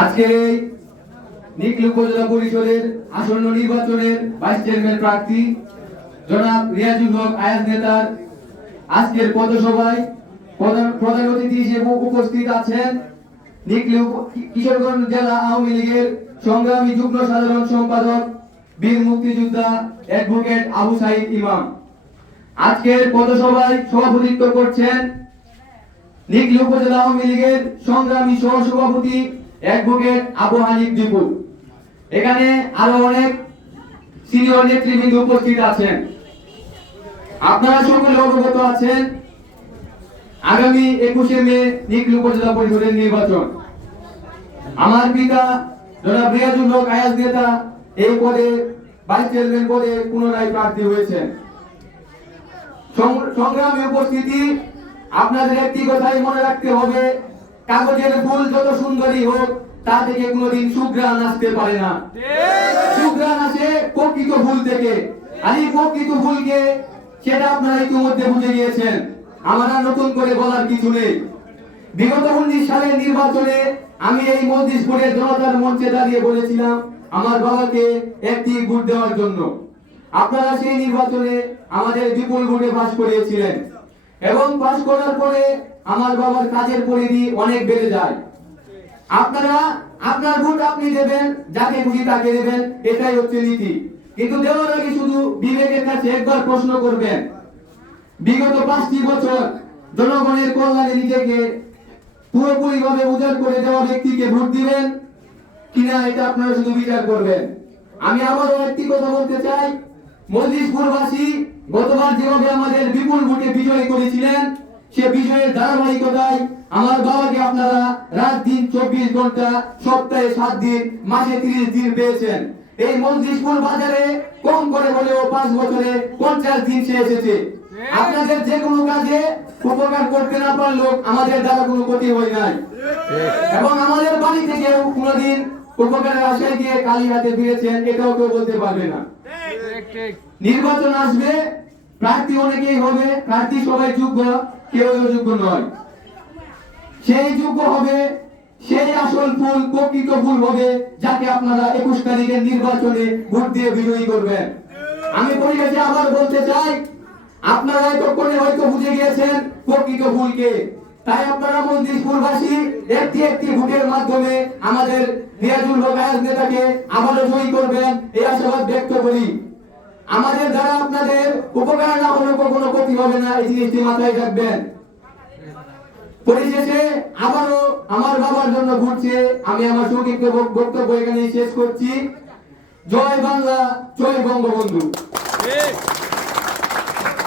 আজকের এই নিকলি উপজেলা পরিষদের আসন্ন নির্বাচনের ভাইস চেয়ারম্যান প্রার্থী জনাব রিয়াজুল হক আয়াজ নেতার আজকের পথসভায় প্রধান অতিথি হিসেবে উপস্থিত আছেন নিকলি কিশোরগঞ্জ জেলা আওয়ামী লীগের সংগ্রামী যুগ্ম সাধারণ সম্পাদক বীর মুক্তিযোদ্ধা অ্যাডভোকেট আবু সাইদ ইমাম। আজকের পথসভায় সভাপতিত্ব করছেন নিকলি উপজেলা আওয়ামী লীগের সংগ্রামী সহসভাপতি অ্যাডভোকেট আবু হানিফ দীপু। এখানে আরো অনেক সিনিয়র নেতৃবৃন্দ উপস্থিত আছেন। আপনারা সকলে অবগত আছেন আগামী 21শে মে নিকলি উপজেলা পরিষদের নির্বাচন। আমার পিতা জনাব রিয়াজুল হক আয়াজ নেতা এই পদে ভাইস চেয়ারম্যান পদে পুনরায় প্রার্থী হয়েছেন। সংগ্রামে উপস্থিতি, আপনাদের একটি কথাই মনে রাখতে হবে, কাগজের ফুল যত সুন্দরী হোক তা থেকে কোনোদিন সুঘ্রাণ আসতে পারে না। সুঘ্রাণ আসে প্রকৃত ফুল থেকে, আর এই প্রকৃত ফুলকে সেটা আপনারা ইতিমধ্যে বুঝে গিয়েছেন। আমার আর নতুন করে বলার কিছু নেই। বিগত 19 সালের নির্বাচনে আমি এই মজলিসপুরের জনতার মঞ্চে দাঁড়িয়ে বলেছিলাম আমার বাবাকে একটি ভোট দেওয়ার জন্য। আপনারা সেই নির্বাচনে আমাদের বিপুল ভোটে পাস করিয়েছিলেন এবং পাস করার পরে আমার বাবার কাজের পরিধি অনেক বেড়ে যায়। আপনারা আপনার ভোট আপনি দেবেন, যাকে খুশি তাকে দেবেন, এটাই হচ্ছে নীতি। কিন্তু দেওয়ার আগে শুধু বিবেকের কাছে একবার প্রশ্ন করবেন, বিগত 5টি বছর জনগণের কল্যাণে নিজেকে পুরোপুরি ভাবে উজাড় করে দেওয়া ব্যক্তিকে ভোট দিবেন কিনা, এটা আপনারা শুধু বিচার করবেন। আমি আবারও একটি কথা বলতে চাই, মজলিসপুরবাসী গতবার যেভাবে আমাদের বিপুল ভোটে বিজয় করেছিলেন, সে বিজয়ের ধারাবাহিকতায় আমার বাবাকে আপনারা রাত দিন 24 ঘন্টা, সপ্তাহে 7 দিন, মাসে 30 দিন পেয়েছেন। এই মজলিসপুর বাজারে কম করে হলেও 5 বছরে 50 দিন সে এসেছে। আপনাদের যে কোনো কাজে উপকার করতে না পারলেও আমাদের দ্বারা কোনো ক্ষতি হয় নাই, এবং আমাদের বাড়ি থেকে কোনোদিন উপকারের আশায় গিয়ে কালী হাতে ফিরেছেন, এটাও কেউ বলতে পারবে না। নির্বাচন আসবে, প্রার্থী অনেকেই হবে, প্রার্থী সবাই যোগ্য, কেউ যোগ্য নয়। সেই যোগ্য হবে, সেই আসল ফুল, প্রকৃত ফুল হবে, যাকে আপনারা 21 তারিখের নির্বাচনে ভোট দিয়ে বিজয়ী করবেন। আমি পরিশেষে আবার বলতে চাই, আপনারা এতক্ষণে হয়তো বুঝে গিয়েছেন প্রকৃত ফুলকে, তাই আপনারা মজলিসপুরবাসী একটি একটি ভোটের মাধ্যমে আমাদের রিয়াজুল হক আয়াজ নেতাকে আবারও জয়ী করবেন, এই আশাবাদ ব্যক্ত করি। আমাদের দ্বারা আপনাদের উপকার না হলে কখনো ক্ষতি হবে না, এই জিনিসটি মাথায় রাখবেন। পরিশেষে আবারও আমার বাবার জন্য ঘুরছে, আমি আমার সংক্ষিপ্ত বক্তব্য এখানে শেষ করছি। জয় বাংলা, জয় বঙ্গবন্ধু।